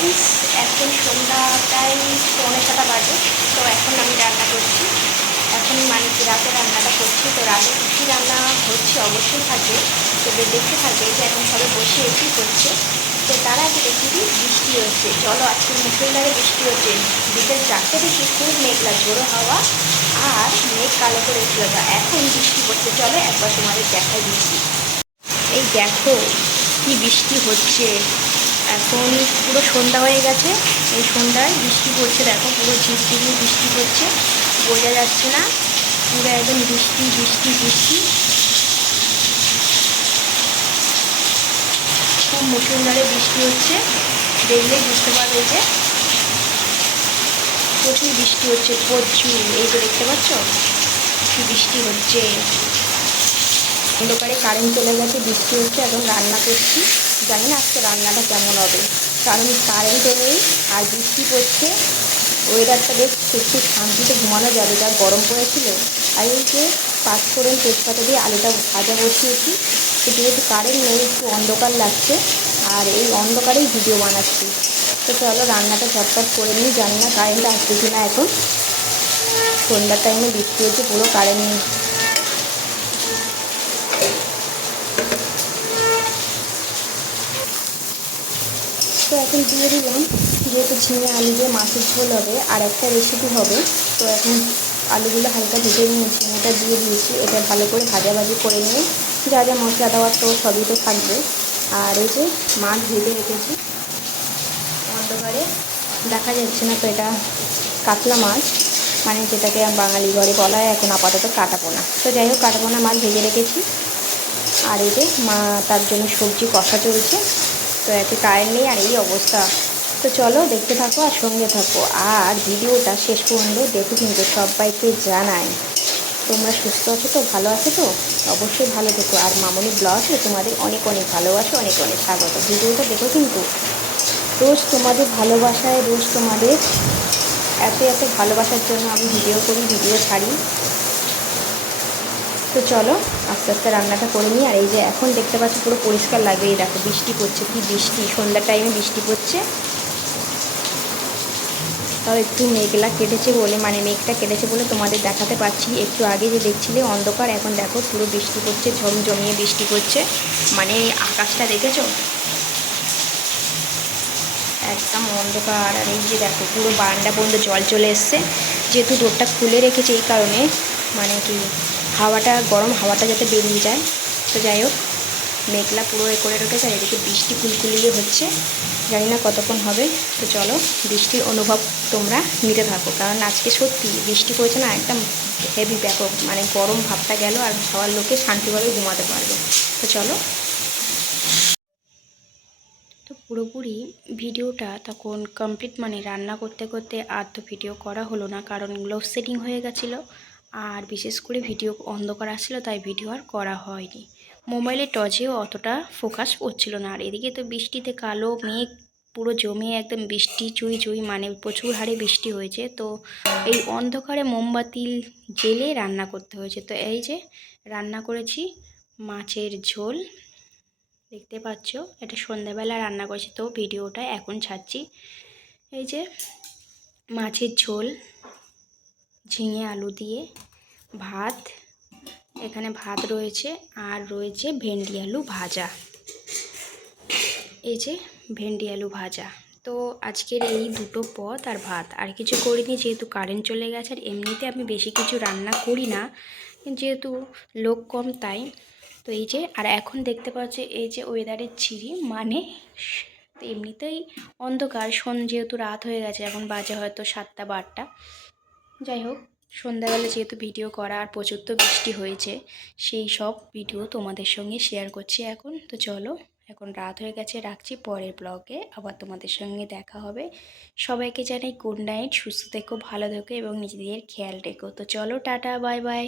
Friends এখন সন্ধ্যা প্রায় পৌনে বাজে, তো এখন আমি রান্না করছি। এখন মানে কি রাতে রান্নাটা করছি, তো রাতে কী রান্না হচ্ছে অবশ্যই থাকবে তো দেখতে থাকবে যে এখন সবে বসে এসি করছে। তো তারা আগে দেখি বৃষ্টি হচ্ছে। চলো আজকে মুসলধারে বৃষ্টি হচ্ছে। বিকেল চারটে থেকে খুব মেঘলা, ঝোড়ো হাওয়া আর মেঘ কালো করে ছিল এখন বৃষ্টি পড়ছে। চলো একবার তোমাদের দেখাই বৃষ্টি এই দেখো কি বৃষ্টি হচ্ছে। এখন পুরো সন্ধ্যা হয়ে গেছে। এই সন্ধ্যায় বৃষ্টি পড়ছে, দেখো পুরো ঝিরঝিরি বৃষ্টি পড়ছে। বোঝা যাচ্ছে না। পুরো একদম বৃষ্টি বৃষ্টি বৃষ্টি। খুব মুসুলধারে বৃষ্টি হচ্ছে। দেখলেই বুঝতে পারবে যে প্রচুর বৃষ্টি হচ্ছে, প্রচুর। এই যে দেখতে পাচ্ছ, কি বৃষ্টি হচ্ছে। অন্ধকারে কারেন্ট চলে গেছে, বৃষ্টি হচ্ছে, এখন রান্না করছি। জানি না আজকে রান্নাটা কেমন হবে। কারণ কারেন্টও নেই আর বৃষ্টি পড়ছে ওয়েদারটা বেশ একটু শান্তিতে ঘুমানো যাবে, যা গরম পড়েছিল। আর এই যে পাঁচফোড়ন তেজপাতা দিয়ে আলুটা ভাজা বসিয়েছি যেহেতু কারেন্ট নেই, একটু অন্ধকার লাগছে, আর এই অন্ধকারেই ভিডিও বানাচ্ছি। তো চলো রান্নাটা ঝটপট করে নিই, জানি না কারেন্ট আসবে কি না এখন। সন্ধ্যার টাইমে বৃষ্টি হচ্ছে, পুরো কারেন্ট তো এখন দিয়ে দিলাম। যেহেতু ঝিঙে, আলু দিয়ে মাছের ঝোল হবে, আর একটা রেসিপি হবে। তো এখন আলুগুলো হালকা ভেজে নিয়ে ঝিঙেটা দিয়ে দিয়েছি। এটা ভালো করে ভাজাভাজি করে নিয়ে যা যা মশলা দেওয়ার তো সবই তো থাকবে। আর এই যে মাছ ভেজে রেখেছি। অন্ধকারে দেখা যাচ্ছে না তো এটা কাতলা মাছ। মানে যেটাকে বাঙালি ঘরে বলা হয় এখন আপাতত কাটাপোনা তো যাই হোক কাটাপোনা মাছ ভেজে রেখেছি। আর এই যে মা, তার জন্য সবজি কষা চলছে। এতে কারেন্ট নেই আর এই অবস্থা। তো চলো দেখতে থাকো আর সঙ্গে থাকো। আর ভিডিওটা শেষ পর্যন্ত দেখো কিন্তু সবাইকে জানাই। তোমরা সুস্থ আছো তো? ভালো আছো তো? অবশ্যই ভালো থেকো। আর মামনি ব্লগে তোমাদের অনেক অনেক ভালোবাসো, অনেক অনেক স্বাগত। ভিডিওটা দেখো কিন্তু রোজ তোমাদের ভালোবাসায়, রোজ তোমাদের এত এত ভালোবাসার জন্য আমি ভিডিও করি, ভিডিও ছাড়ি। তো চলো, আস্তে আস্তে রান্নাটা করে নিই। আর এই যে এখন দেখতে পাচ্ছি পুরো পরিষ্কার লাগবে। এই দেখো, বৃষ্টি পড়ছে, কি বৃষ্টি। সন্ধ্যার টাইমে বৃষ্টি পড়ছে। তাও একটু মেঘলা কেটেছে বলে মানে মেঘটা কেটেছে বলে তোমাদের দেখাতে পাচ্ছি একটু আগে যে দেখছিলে অন্ধকার, এখন দেখো পুরো বৃষ্টি পড়ছে, ঝমঝমিয়ে বৃষ্টি পড়ছে। মানে আকাশটা দেখেছ? একদম অন্ধকার। আর এই যে দেখো, পুরো বারান্দা পর্যন্ত জল চলে এসছে। যেহেতু ডোরটা খুলে রেখেছে এই কারণে মানে কি হাওয়াটা, গরম হাওয়াটা যাতে বেরিয়ে যায়। তো যাই হোক, মেঘলা পুরো এ করে রেখেছে, আর এদিকে বৃষ্টি কুলকুলিয়ে হচ্ছে। জানি না কতক্ষণ হবে। তো চলো, বৃষ্টির অনুভব তোমরা নিতে থাকো। কারণ আজকে সত্যি বৃষ্টি পড়ছে না, একদম হেভি ব্যাপক। মানে গরম ভাবটা গেল, আর খাওয়ার লোকে শান্তিভাবে ঘুমাতে পারবে। তো চলো। তো পুরোপুরি ভিডিওটা তখন কমপ্লিট মানে রান্না করতে করতে আর তো ভিডিও করা হলো না, কারণ লোডশেডিং হয়ে গেছিল। আর বিশেষ করে ভিডিও অন্ধকার আসছিল, তাই ভিডিও আর করা হয়নি। মোবাইলে টচেও অতটা ফোকাস পড়ছিল না। আর এদিকে তো বৃষ্টিতে কালো মেঘ, পুরো জমে একদম বৃষ্টি, চুই চুই মানে প্রচুর হারে বৃষ্টি হয়েছে। তো এই অন্ধকারে মোমবাতি জেলে রান্না করতে হয়েছে। তো এই যে রান্না করেছি, মাছের ঝোল, দেখতে পাচ্ছ, এটা সন্ধ্যাবেলা রান্না করেছি। তো ভিডিওটা এখন ছাড়ছি। এই যে মাছের ঝোল ঝিঙে আলু দিয়ে ভাত, এখানে ভাত রয়েছে আর রয়েছে ভেন্ডি আলু ভাজা। এই যে ভেন্ডি আলু ভাজা। তো আজকের এই দুটো পথ আর ভাত। আর কিছু করিনি যেহেতু কারেন্ট চলে গেছে আর এমনিতে আমি বেশি কিছু রান্না করি না, যেহেতু লোক কম তাই। তো এই যে আর এখন দেখতে পাচ্ছি এই যে ওয়েদারের ছিঁড়ি মানে এমনিতেই অন্ধকার, সন যেহেতু রাত হয়ে গেছে, এখন বাজে হয়তো সাতটা বা আটটা যাই হোক, সন্ধ্যাবেলা যেহেতু ভিডিও করা আর প্রচুর তো বৃষ্টি হয়েছে, সেই সব ভিডিও তোমাদের সঙ্গে শেয়ার করছি এখন। তো চলো, এখন রাত হয়ে গেছে, রাখছি পরের ব্লগে আবার তোমাদের সঙ্গে দেখা হবে। সবাইকে জানাই গুড নাইট সুস্থ থেকো, ভালো থেকো এবং নিজেদের খেয়াল রেখো। তো চলো, টাটা বাই বাই